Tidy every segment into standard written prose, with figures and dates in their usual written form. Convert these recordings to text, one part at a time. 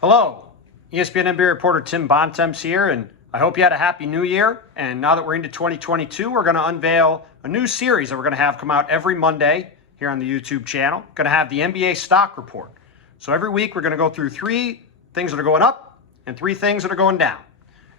Hello, ESPN NBA reporter Tim Bontemps here, and I hope you had a happy new year. And now that we're into 2022, we're going to unveil a new series that we're going to have come out every Monday here on the YouTube channel. Going to have the NBA stock report. So every week we're going to go through 3 things that are going up and 3 things that are going down.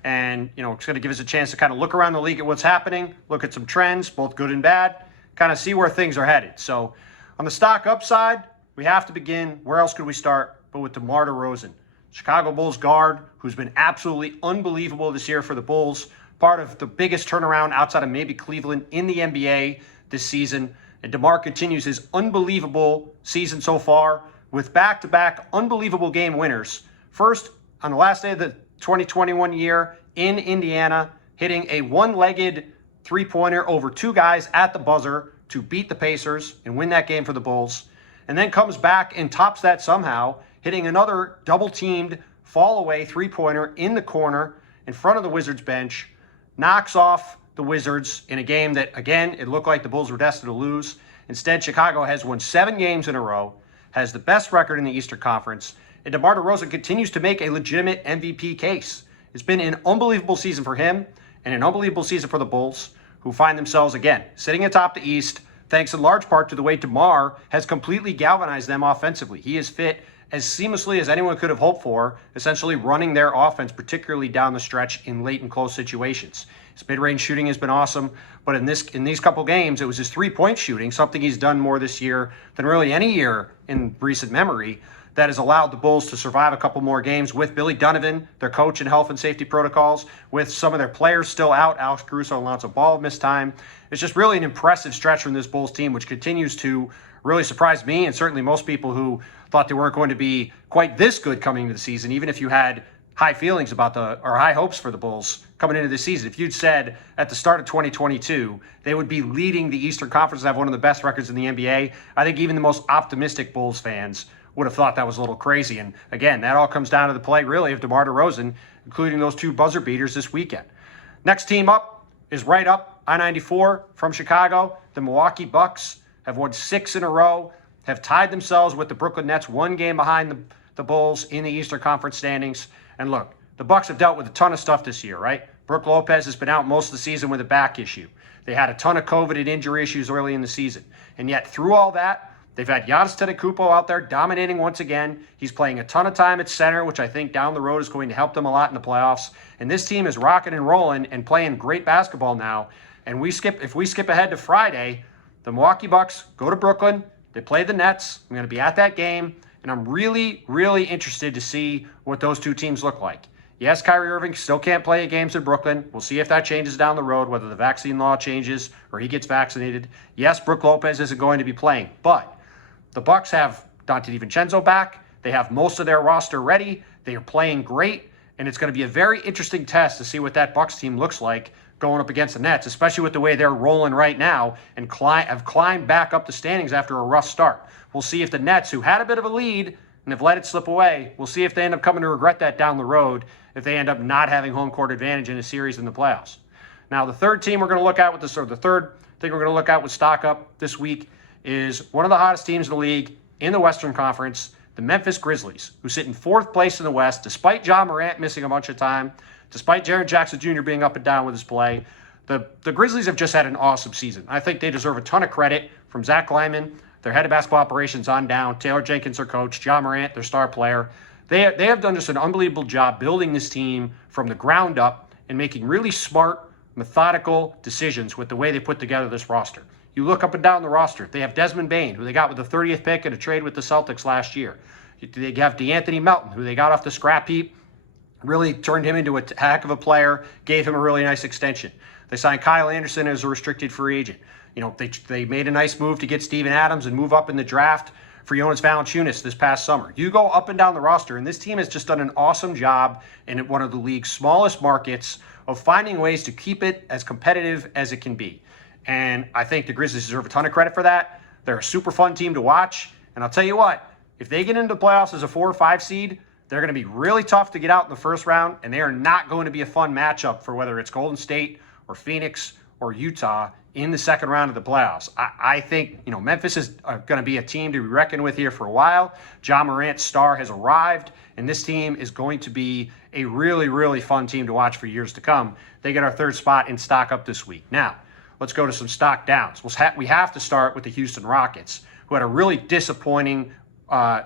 And, it's going to give us a chance to kind of look around the league at what's happening, look at some trends, both good and bad, kind of see where things are headed. So on the stock upside, we have to begin, where else could we start but with DeMar DeRozan, Chicago Bulls guard, who's been absolutely unbelievable this year for the Bulls, part of the biggest turnaround outside of maybe Cleveland in the NBA this season. And DeMar continues his unbelievable season so far with back-to-back unbelievable game winners. First, on the last day of the 2021 year in Indiana, hitting a one-legged three-pointer over 2 guys at the buzzer to beat the Pacers and win that game for the Bulls. And then comes back and tops that somehow, hitting another double-teamed fall-away three-pointer in the corner in front of the Wizards bench, knocks off the Wizards in a game that, again, it looked like the Bulls were destined to lose. Instead, Chicago has won 7 games in a row, has the best record in the Eastern Conference, and DeMar DeRozan continues to make a legitimate MVP case. It's been an unbelievable season for him and an unbelievable season for the Bulls, who find themselves, again, sitting atop the East, thanks in large part to the way DeMar has completely galvanized them offensively. He has fit as seamlessly as anyone could have hoped for, essentially running their offense, particularly down the stretch in late and close situations. His mid-range shooting has been awesome, but in these couple games, it was his three-point shooting, something he's done more this year than really any year in recent memory, that has allowed the Bulls to survive a couple more games with Billy Donovan, their coach in health and safety protocols, with some of their players still out. Alex Caruso and Lonzo Ball have missed time. It's just really an impressive stretch from this Bulls team, which continues to really surprise me and certainly most people who thought they weren't going to be quite this good coming into the season, even if you had high feelings about or high hopes for the Bulls coming into the season. If you'd said at the start of 2022 they would be leading the Eastern Conference and have one of the best records in the NBA, I think even the most optimistic Bulls fans would have thought that was a little crazy. And again, that all comes down to the play, really, of DeMar DeRozan, including those 2 buzzer beaters this weekend. Next team up is right up, I-94 from Chicago. The Milwaukee Bucks have won 6 in a row, have tied themselves with the Brooklyn Nets 1 game behind the Bulls in the Eastern Conference standings. And look, the Bucks have dealt with a ton of stuff this year, right? Brook Lopez has been out most of the season with a back issue. They had a ton of COVID and injury issues early in the season. And yet, through all that, they've had Giannis Antetokounmpo out there dominating once again. He's playing a ton of time at center, which I think down the road is going to help them a lot in the playoffs. And this team is rocking and rolling and playing great basketball now. And if we skip ahead to Friday, the Milwaukee Bucks go to Brooklyn. They play the Nets. I'm going to be at that game. And I'm really, really interested to see what those 2 teams look like. Yes, Kyrie Irving still can't play games in Brooklyn. We'll see if that changes down the road, whether the vaccine law changes or he gets vaccinated. Yes, Brook Lopez isn't going to be playing, but the Bucks have Dante DiVincenzo back. They have most of their roster ready. They are playing great, and it's going to be a very interesting test to see what that Bucks team looks like going up against the Nets, especially with the way they're rolling right now and have climbed back up the standings after a rough start. We'll see if the Nets, who had a bit of a lead and have let it slip away, we'll see if they end up coming to regret that down the road if they end up not having home court advantage in a series in the playoffs. Now, the third team we're going to look at with this, or the third thing we're going to look at with stock up this week, is one of the hottest teams in the league in the Western Conference, the Memphis Grizzlies, who sit in 4th place in the West, despite Ja Morant missing a bunch of time, despite Jaren Jackson Jr. being up and down with his play. The Grizzlies have just had an awesome season. I think they deserve a ton of credit from Zach Lyman, their head of basketball operations, on down, Taylor Jenkins, their coach, Ja Morant, their star player. They have done just an unbelievable job building this team from the ground up and making really smart, methodical decisions with the way they put together this roster. You look up and down the roster. They have Desmond Bane, who they got with the 30th pick in a trade with the Celtics last year. They have DeAnthony Melton, who they got off the scrap heap, really turned him into a heck of a player, gave him a really nice extension. They signed Kyle Anderson as a restricted free agent. They made a nice move to get Steven Adams and move up in the draft for Jonas Valanciunas this past summer. You go up and down the roster, and this team has just done an awesome job in one of the league's smallest markets of finding ways to keep it as competitive as it can be. And I think the Grizzlies deserve a ton of credit for that. They're a super fun team to watch. And I'll tell you what, if they get into the playoffs as a 4 or 5 seed, they're going to be really tough to get out in the first round, and they are not going to be a fun matchup for whether it's Golden State or Phoenix or Utah in the second round of the playoffs. I think, Memphis is going to be a team to be reckoned with here for a while. Ja Morant's star has arrived, and this team is going to be a really, really fun team to watch for years to come. They get our third spot in stock up this week. Now, let's go to some stock downs. We have to start with the Houston Rockets, who had a really disappointing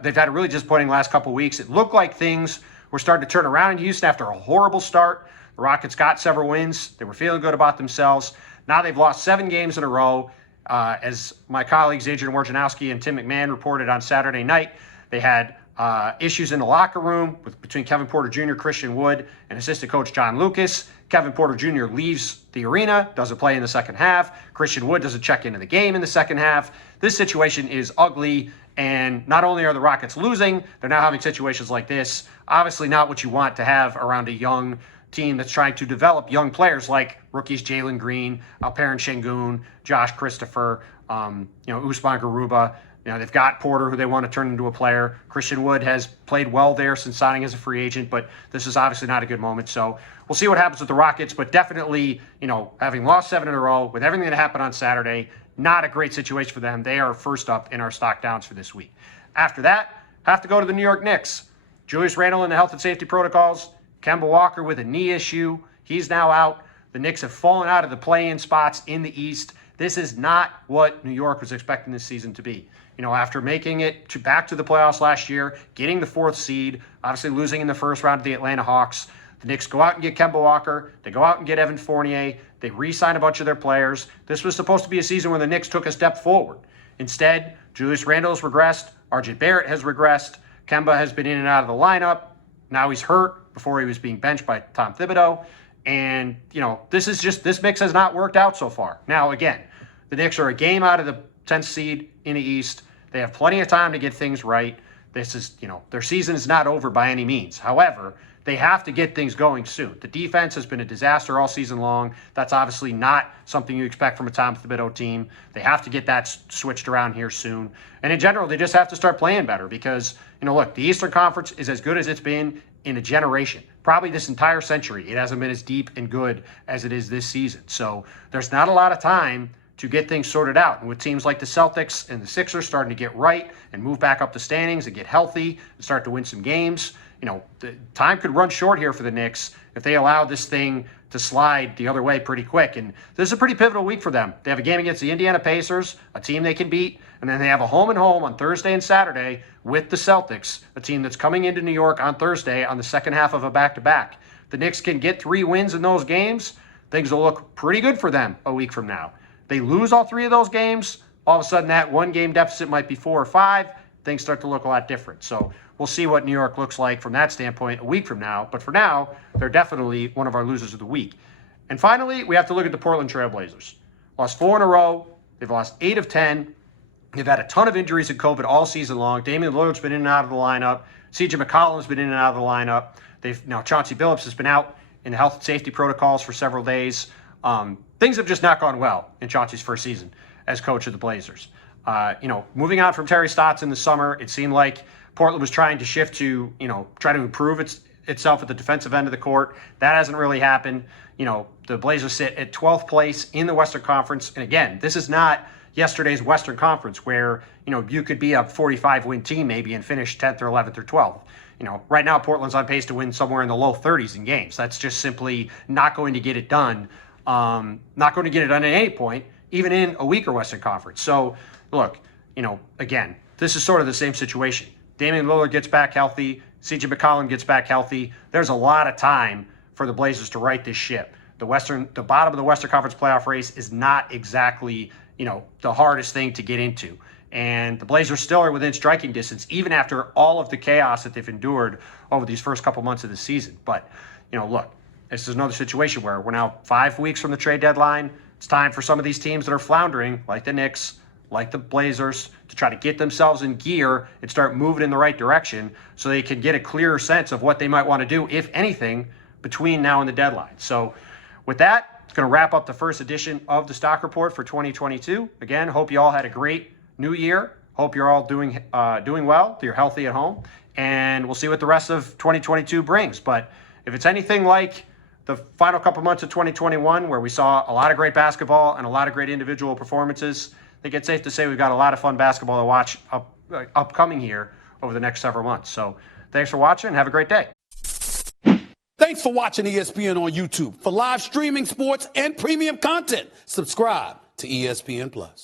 they've had a really disappointing last couple of weeks. It looked like things were starting to turn around in Houston after a horrible start. The Rockets got several wins. They were feeling good about themselves. Now they've lost 7 games in a row. As my colleagues Adrian Wojnarowski and Tim McMahon reported on Saturday night, they had issues in the locker room between Kevin Porter Jr., Christian Wood, and assistant coach John Lucas. Kevin Porter Jr. leaves the arena, doesn't play in the second half. Christian Wood doesn't check into the game in the second half. This situation is ugly, and not only are the Rockets losing, they're now having situations like this. Obviously not what you want to have around a young team that's trying to develop young players like rookies Jalen Green, Alperen Şengün, Josh Christopher, Usman Garuba. They've got Porter, who they want to turn into a player. Christian Wood has played well there since signing as a free agent, but this is obviously not a good moment. So we'll see what happens with the Rockets, but definitely, having lost 7 in a row with everything that happened on Saturday, not a great situation for them. They are first up in our stock downs for this week. After that, have to go to the New York Knicks. Julius Randle in the health and safety protocols. Kemba Walker with a knee issue. He's now out. The Knicks have fallen out of the play-in spots in the East. This is not what New York was expecting this season to be. After making it back to the playoffs last year, getting the 4th seed, obviously losing in the first round to the Atlanta Hawks, the Knicks go out and get Kemba Walker. They go out and get Evan Fournier. They re-sign a bunch of their players. This was supposed to be a season where the Knicks took a step forward. Instead, Julius Randle has regressed. RJ Barrett has regressed. Kemba has been in and out of the lineup. Now he's hurt before he was being benched by Tom Thibodeau. And, this mix has not worked out so far. Now, again, the Knicks are a game out of the 10th seed in the East. They have plenty of time to get things right. This is, their season is not over by any means. However, they have to get things going soon. The defense has been a disaster all season long. That's obviously not something you expect from a Tom Thibodeau team. They have to get that switched around here soon. And in general, they just have to start playing better because, look, the Eastern Conference is as good as it's been in a generation. Probably this entire century, it hasn't been as deep and good as it is this season. So there's not a lot of time to get things sorted out. And with teams like the Celtics and the Sixers starting to get right and move back up the standings and get healthy and start to win some games, the time could run short here for the Knicks if they allow this thing to slide the other way pretty quick. And this is a pretty pivotal week for them. They have a game against the Indiana Pacers, a team they can beat, and then they have a home and home on Thursday and Saturday with the Celtics, a team that's coming into New York on Thursday on the second half of a back-to-back. The Knicks can get 3 wins in those games. Things will look pretty good for them a week from now. They lose all 3 of those games, all of a sudden that 1-game deficit might be 4 or 5. Things start to look a lot different. So we'll see what New York looks like from that standpoint a week from now. But for now, they're definitely one of our losers of the week. And finally, we have to look at the Portland Trail Blazers. Lost 4 in a row. They've lost 8 of 10. They've had a ton of injuries and COVID all season long. Damian Lillard's been in and out of the lineup. CJ McCollum's been in and out of the lineup. Chauncey Billups has been out in the health and safety protocols for several days. Things have just not gone well in Chauncey's first season as coach of the Blazers. Moving on from Terry Stotts in the summer, it seemed like Portland was trying to shift to, try to improve itself at the defensive end of the court. That hasn't really happened. The Blazers sit at 12th place in the Western Conference. And again, this is not yesterday's Western Conference where, you could be a 45-win team maybe and finish 10th or 11th or 12th. Right now Portland's on pace to win somewhere in the low 30s in games. That's just simply not going to get it done. Not going to get it done at any point, even in a weaker Western Conference. So, look, again, this is sort of the same situation. Damian Lillard gets back healthy. CJ McCollum gets back healthy. There's a lot of time for the Blazers to right this ship. The bottom of the Western Conference playoff race is not exactly, the hardest thing to get into. And the Blazers still are within striking distance, even after all of the chaos that they've endured over these first couple months of the season. But, look, this is another situation where we're now 5 weeks from the trade deadline. It's time for some of these teams that are floundering, like the Knicks, like the Blazers, to try to get themselves in gear and start moving in the right direction so they can get a clearer sense of what they might want to do, if anything, between now and the deadline. So with that, it's going to wrap up the first edition of the Stock Report for 2022. Again, hope you all had a great new year. Hope you're all doing well, you're healthy at home, and we'll see what the rest of 2022 brings. But if it's anything like the final couple months of 2021, where we saw a lot of great basketball and a lot of great individual performances. I think it's safe to say we've got a lot of fun basketball to watch upcoming here over the next several months. So thanks for watching and have a great day. Thanks for watching ESPN on YouTube. For live streaming sports and premium content, subscribe to ESPN Plus.